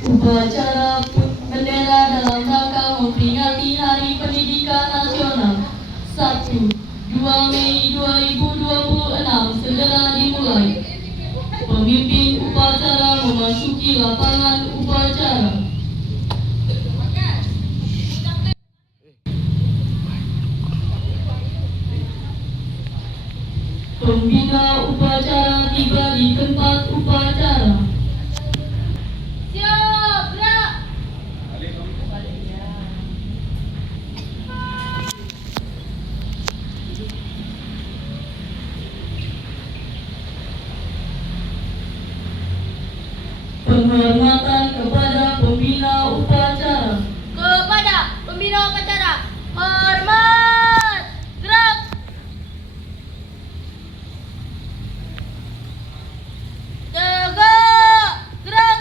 Upacara bendera dalam rangka memperingati Hari Pendidikan Nasional Sabtu 2 Mei 2026 segera dimulai. Pemimpin upacara memasuki lapangan upacara. Pembina upacara tiba di tempat upacara. Siap, gerak. Penghormatan kepada pembina upacara. Kepada pembina upacara, hormat, gerak. Tegak, gerak.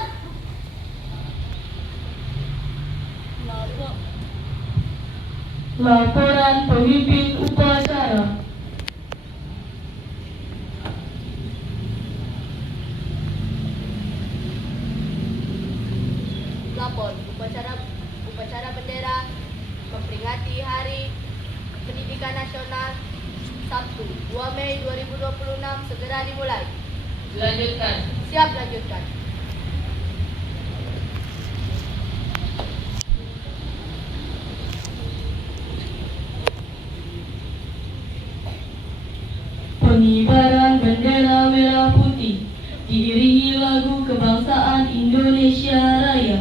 Laporan pemimpin upacara. Lapor upacara bendera memperingati Hari Pendidikan Nasional Sabtu 2 Mei 2026 segera dimulai. Lanjutkan. Siap, lanjutkan. Pengibaran bendera merah putih diiringi lagu kebangsaan Indonesia Raya.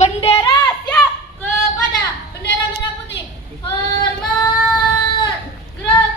Bendera siap. Kepada bendera merah putih, hormat, gerak.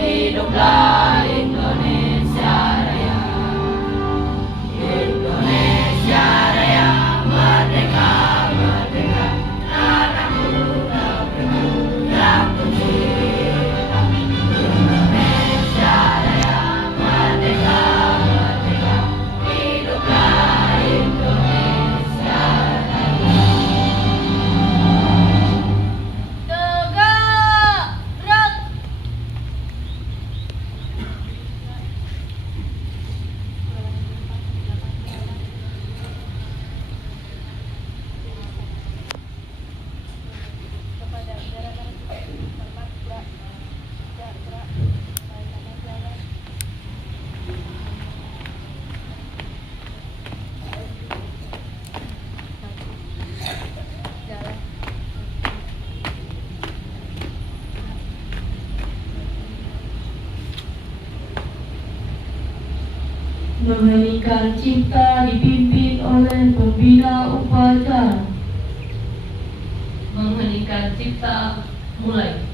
Hiduplah Indonesia Raya. Indonesia Raya, merdeka, merdeka. Tanahku, negeriku yang kucinta. Indonesia Raya, merdeka, merdeka. Hiduplah Indonesia Raya. Tegak, gerak. Mengheningkan cipta dipimpin oleh pembina upacara. Mengheningkan cipta mulai.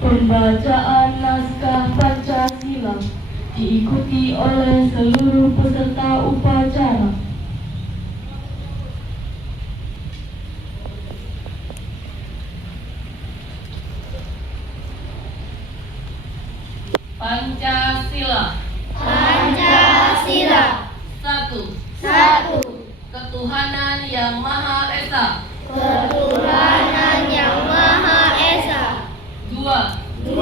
Pembacaan naskah Pancasila diikuti oleh seluruh peserta upacara. Pancasila. Pancasila. 1. 1. Ketuhanan Yang Maha Esa. Ketuhanan Yang Maha Esa. 2. 2.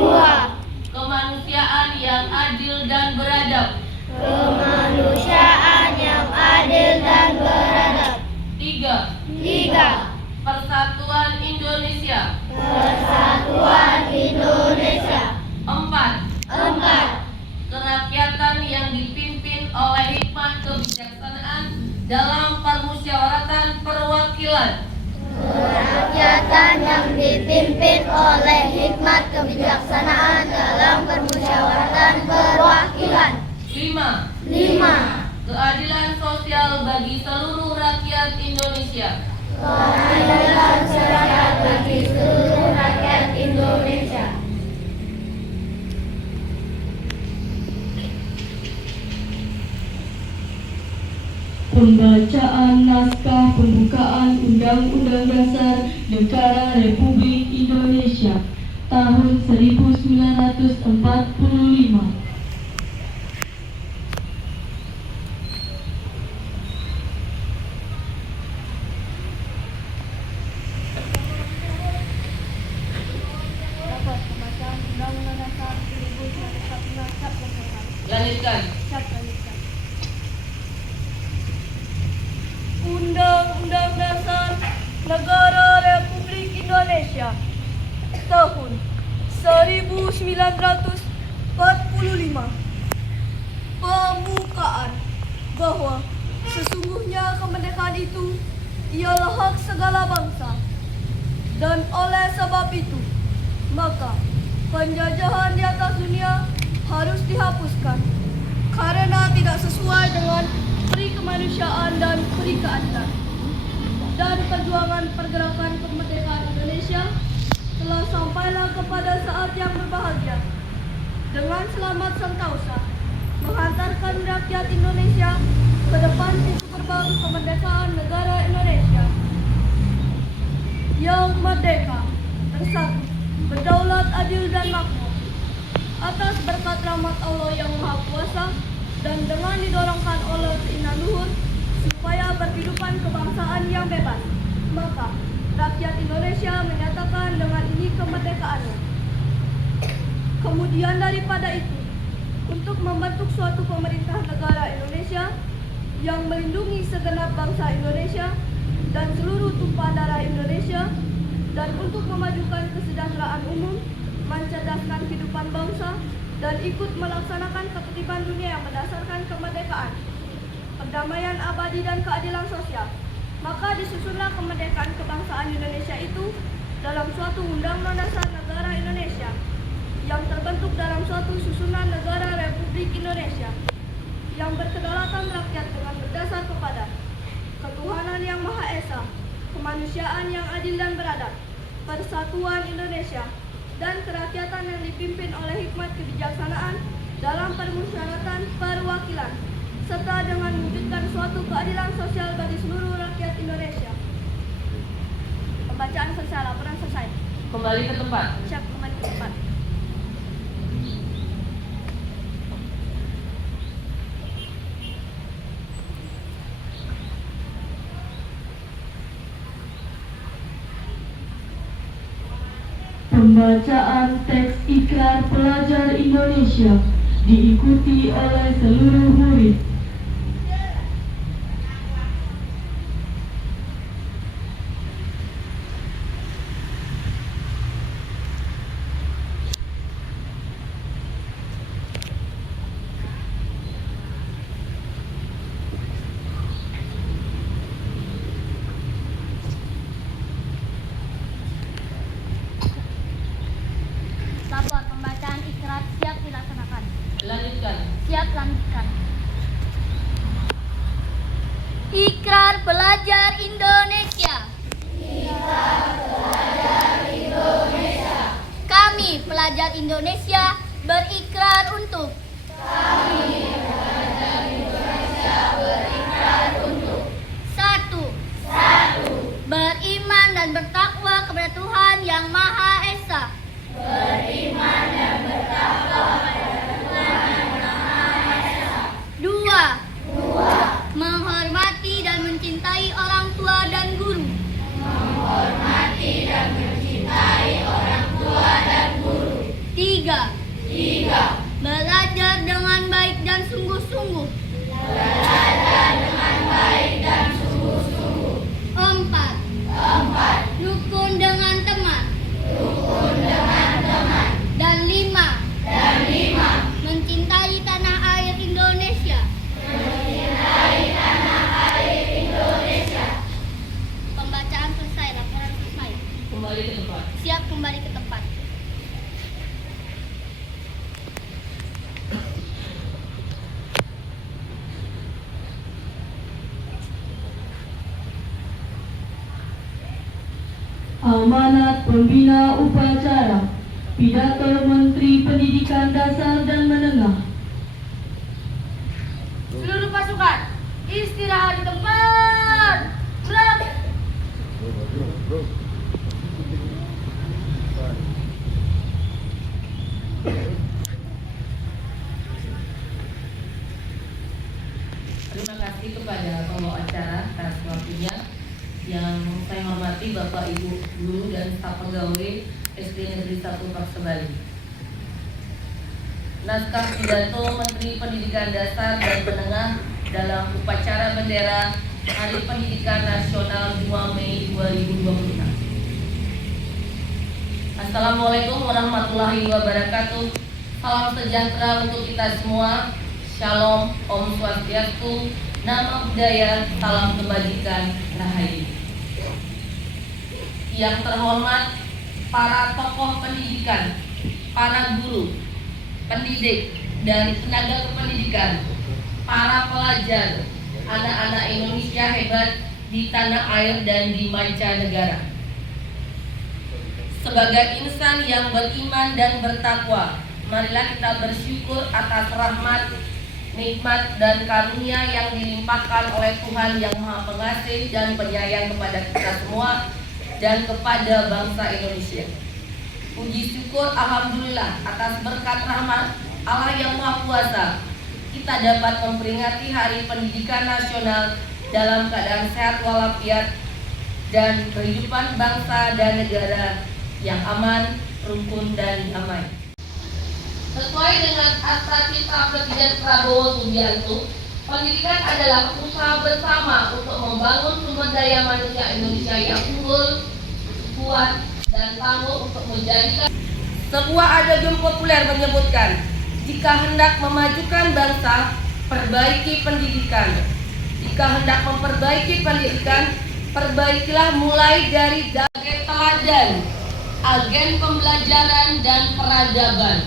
Kemanusiaan yang adil dan beradab. Kemanusiaan yang adil dan beradab. 3. 3. Persatuan Indonesia. Persatuan Indonesia. 4. 4. Kerakyatan yang dipimpin oleh hikmat kebijaksanaan dalam permusyawaratan perwakilan. Kerakyatan yang dipimpin oleh hikmat kebijaksanaan dalam permusyawaratan perwakilan. 5. 5. Keadilan sosial bagi seluruh rakyat Indonesia. Keadilan sosial bagi seluruh rakyat Indonesia. Pembacaan naskah pembukaan Undang-Undang Dasar Negara Republik Indonesia tahun 1945. Lanjutkan. Undang-Undang Dasar Negara Republik Indonesia tahun 1945. Pembukaan bahwa sesungguhnya kemerdekaan itu ialah hak segala bangsa, dan oleh sebab itu maka penjajahan di atas dunia harus dihapuskan karena tidak sesuai dengan peri kemanusiaan dan peri keadilan. Dan perjuangan pergerakan kemerdekaan Indonesia telah sampailah kepada saat yang berbahagia dengan selamat sentosa menghantarkan rakyat Indonesia ke depan pintu gerbang kemerdekaan negara Indonesia yang merdeka, bersatu, berdaulat, adil dan makmur atas berkat rahmat Allah yang Maha Kuasa dan dengan didorongkan oleh keinginan luhur supaya berkehidupan kebangsaan yang bebas. Maka rakyat Indonesia menyatakan dengan ini kemerdekaannya. Kemudian daripada itu, untuk membentuk suatu pemerintah negara Indonesia yang melindungi segenap bangsa Indonesia dan seluruh tumpah darah Indonesia, dan untuk memajukan kesejahteraan umum, mencerdaskan kehidupan bangsa, dan ikut melaksanakan ketertiban dunia yang berdasarkan kemerdekaan, perdamaian abadi dan keadilan sosial. Maka disusunlah kemerdekaan kebangsaan Indonesia itu dalam suatu Undang-Undang Dasar Negara Indonesia yang terbentuk dalam suatu susunan negara Republik Indonesia yang berkedaulatan rakyat dengan berdasar kepada ketuhanan yang Maha Esa, kemanusiaan yang adil dan beradab, persatuan Indonesia, dan kerakyatan yang dipimpin oleh hikmat kebijaksanaan dalam permusyawaratan perwakilan, serta dengan mewujudkan suatu keadilan sosial bagi seluruh rakyat Indonesia. Pembacaan selesai, laporan selesai. Kembali ke tempat. Siap, kembali ke tempat. Pembacaan teks ikrar pelajar Indonesia diikuti oleh seluruh murid. Lapor pembacaan ikrar siap dilaksanakan. Lanjutkan. Siap lanjutkan. Ikrar pelajar Indonesia. Kami pelajar Indonesia berikrar untuk satu, beriman dan bertakwa kepada Tuhan Yang Maha Esa. Dua, menghormati dan mencintai orang tua dan guru. Tiga, belajar dengan baik dan sungguh-sungguh. Empat, rukun dengan teman. Dan lima, mencintai tanah air Indonesia. Pembacaan selesai, laporan selesai. Kembali ke tempat. Siap kembali ke tempat. Amanat pembina upacara pidato Menteri Pendidikan Dasar dan Menengah. Seluruh pasukan istirahat di tempat. Gerak. Terima kasih kepada pembawa acara atas waktunya. Yang saya hormati Bapak Ibu Guru dan staf pegawai SD Negeri 1 Paksa Bali. Naskah pidato Menteri Pendidikan Dasar dan Menengah dalam upacara bendera Hari Pendidikan Nasional 2 Mei 2026. Assalamualaikum warahmatullahi wabarakatuh. Salam sejahtera untuk kita semua. Shalom, Om Swastiastu, Namo Buddhaya, salam kebajikan, rahayu. Yang terhormat para tokoh pendidikan, para guru, pendidik, dan tenaga kependidikan, para pelajar, anak-anak Indonesia hebat di tanah air dan di mancanegara. Sebagai insan yang beriman dan bertakwa, marilah kita bersyukur atas rahmat, nikmat, dan karunia yang dilimpahkan oleh Tuhan Yang Maha Pengasih dan Penyayang kepada kita semua dan kepada bangsa Indonesia. Puji syukur alhamdulillah atas berkat rahmat Allah yang Maha Kuasa, kita dapat memperingati Hari Pendidikan Nasional dalam keadaan sehat walafiat dan kehidupan bangsa dan negara yang aman, rukun, dan damai. Sesuai dengan cita-cita Presiden Prabowo Subianto, pendidikan adalah usaha bersama untuk membangun sumber daya manusia Indonesia yang unggul, kuat, dan tangguh untuk menjadikan. Sebuah adagium populer menyebutkan, jika hendak memajukan bangsa, perbaiki pendidikan. Jika hendak memperbaiki pendidikan, perbaikilah mulai dari teladan, agen pembelajaran dan peradaban.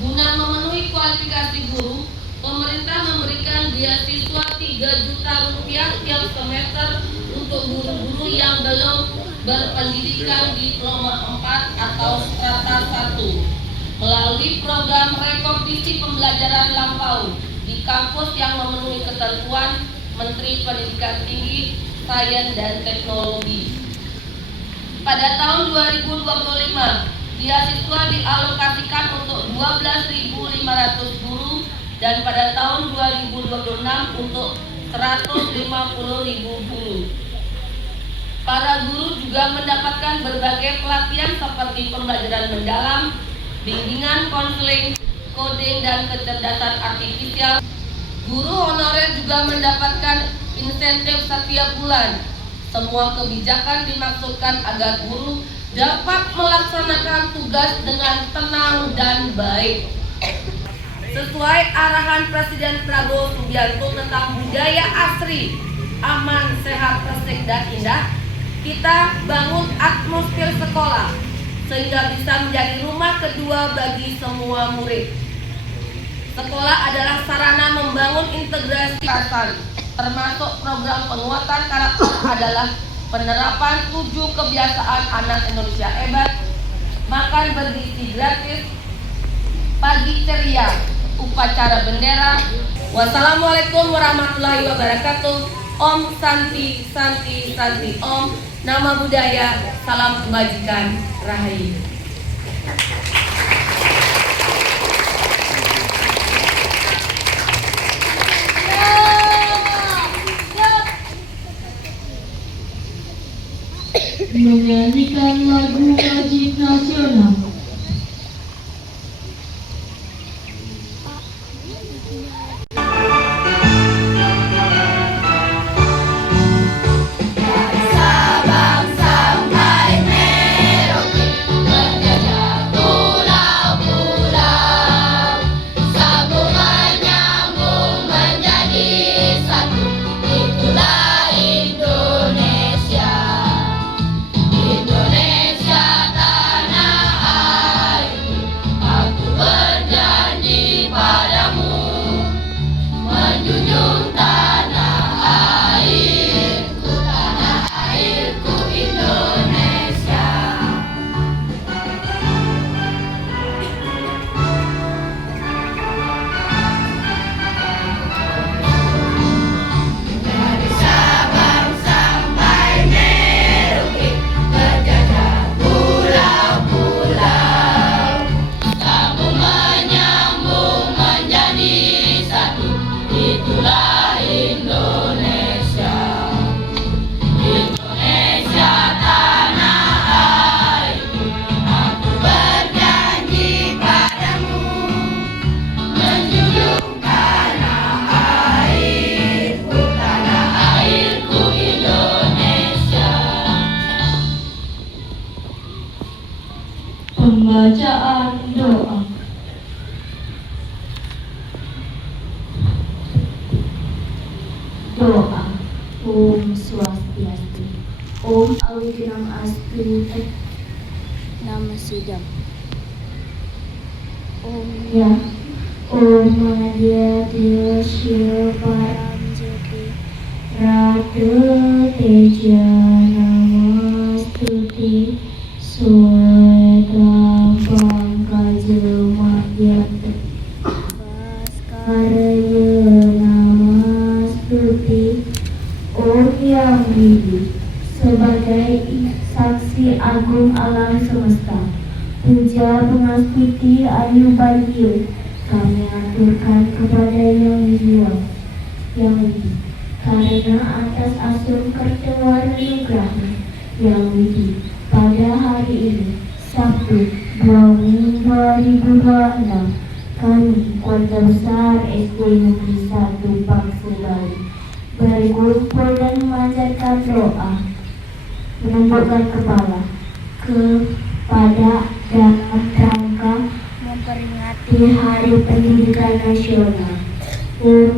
Guna memenuhi kualifikasi guru, pemerintah memberikan beasiswa 3 juta rupiah tiap semester untuk guru-guru yang belum berpendidikan diploma 4 atau strata 1 melalui program rekognisi pembelajaran lampau di kampus yang memenuhi ketentuan Menteri Pendidikan Tinggi, Sains dan Teknologi. Pada tahun 2025, beasiswa dialokasikan untuk 12.500 guru dan pada tahun 2026 untuk 150.000 guru. Para guru juga mendapatkan berbagai pelatihan seperti pembelajaran mendalam, bimbingan konseling, coding dan kecerdasan artifisial. Guru honorer juga mendapatkan insentif setiap bulan. Semua kebijakan dimaksudkan agar guru dapat melaksanakan tugas dengan tenang dan baik. Sesuai arahan Presiden Prabowo Subianto tentang budaya asri, aman, sehat, resik, dan indah, kita bangun atmosfer sekolah sehingga bisa menjadi rumah kedua bagi semua murid. Sekolah adalah sarana membangun integrasi kekerasan, termasuk program penguatan karakter adalah penerapan 7 kebiasaan anak Indonesia hebat, makan bergizi gratis, pagi ceria, upacara bendera. Wassalamualaikum warahmatullahi wabarakatuh. Om Santi Santi Santi Om. Nama budaya, salam kebajikan, Rahayu. Menyanyikan lagu wajib nasional. Pembacaan doa. Doa. Om Swastiastu. Om Awigram Astu. Nama Sidam. Om Ya. Om Madhya Desya Ram Jyoti. Ratu Teja Namastuti Sweta Pangkajamayate Karya Namastuti. Om Yang Widi sebagai saksi agung alam semesta, puja pengastuti Ayu Bagio kami aturkan kepada Yang Widi, karena atas asum pertemuan nugraha yang widi pada hari ini Sabtu 2 Mei 2026 kami keluarga besar SD Negeri 1 Paksi Bali berkumpul dan memanjatkan doa, menundukkan kepala kepada dalam rangka memperingati Hari Pendidikan Nasional.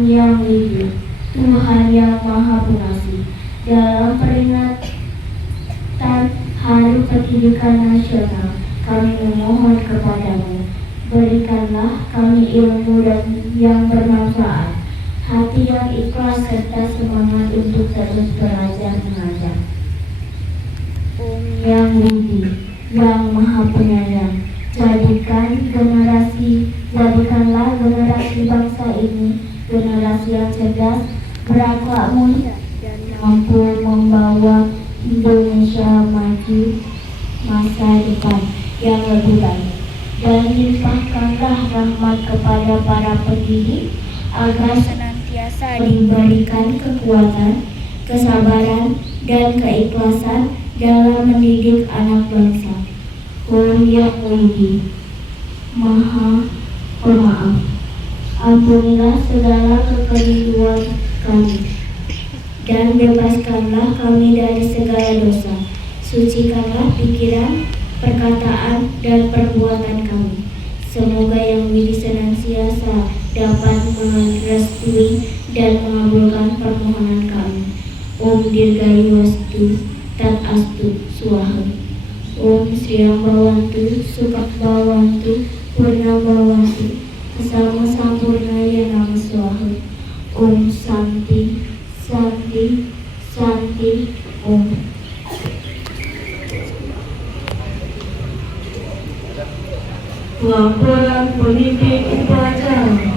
Yang Widi, Tuhan yang Maha Pengasih, dalam peringatan Hari Pendidikan Nasional, kami memohon kepadamu, berikanlah kami ilmu dan yang bermanfaat, hati yang ikhlas serta semangat untuk terus belajar mengajar. Yang Widi, yang Maha Penyayang, jadikanlah generasi bangsa ini generasi yang cerdas, berakhlak mulia, dan mampu membawa Indonesia maju masa depan yang lebih baik. Dan limpahkanlah rahmat kepada para pendidik agar senantiasa diberikan kekuatan, kesabaran, dan keikhlasan dalam mendidik anak bangsa. Yang Widi, Maha Pemaaf, ampunilah segala kekeliruan kami dan bebaskanlah kami dari segala dosa. Sucikanlah pikiran, perkataan, dan perbuatan kami. Semoga Yang Widi senantiasa dapat merestui dan mengabulkan permohonan kami. Om Dirgayu Wastu Tat Astu Swaha. Om Sriam Bawantu Supak Bawantu Purna Bawantu Sama Sampurnaya Nama Swaha. Om Santi Santi Santi Om. Laporan pendidik upacara.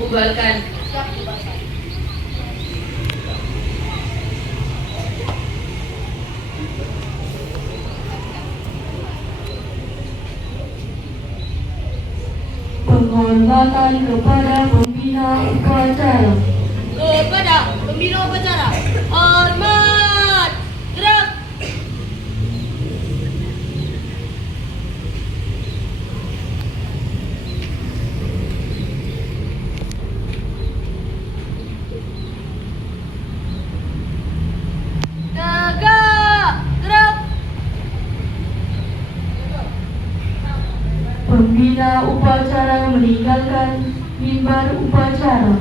Bubarkan. Penghormatan kepada pembina upacara. Kepada pembina upacara, hormat, gerak. Tegak, gerak. Pembina upacara meninggalkan mimbar upacara.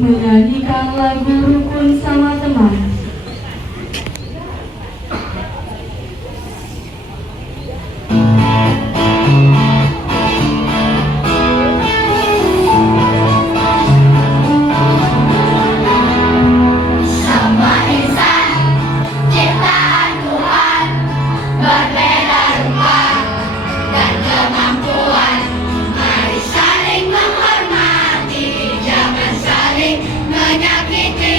Menyanyikan lagu rukun sama teman. Semua insan ciptaan Tuhan berbeda rupa dan kemampuan. Mari saling menghormati, jangan saling menyakiti.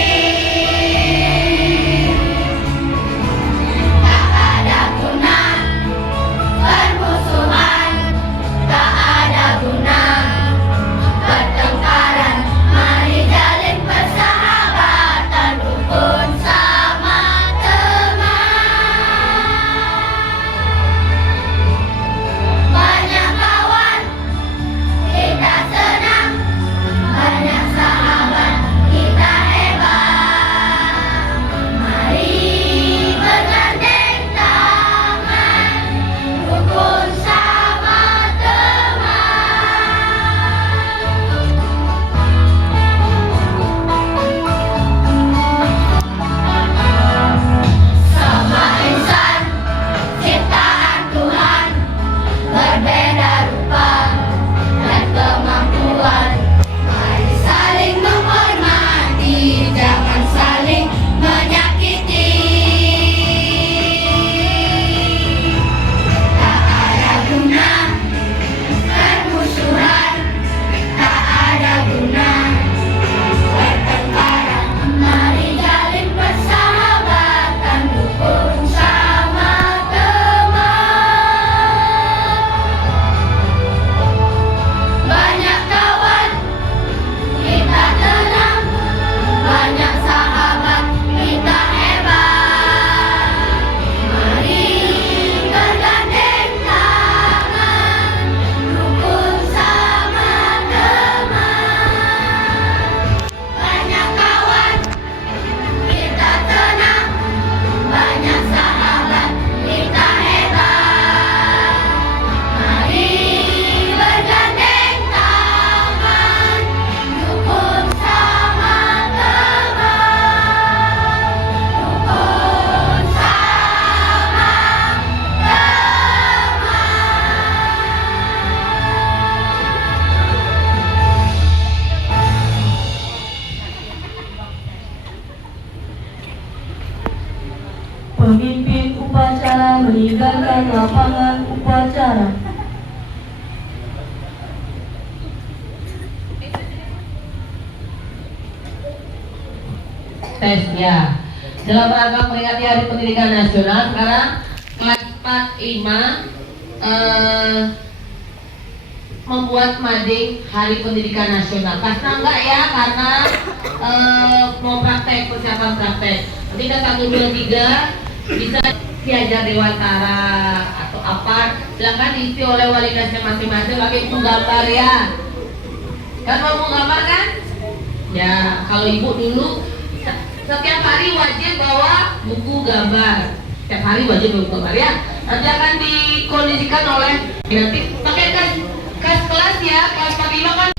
dan lapangan upacara. Tes ya. Dalam rangka memperingati Hari Pendidikan Nasional, sekarang kelas 4 IMA membuat mading Hari Pendidikan Nasional. Karena enggak ya, karena mau praktek, persiapan praktek. Nanti kita 1, 2, 3 bisa diajar Dewantara atau apa. Silakan diisi oleh wali kelasnya masing-masing pakai buku gambar ya. Kan mau gambar kan? Ya, kalau ibu dulu setiap hari wajib bawa buku gambar. Setiap hari wajib bawa buku gambar ya. Nanti akan dikondisikan oleh nanti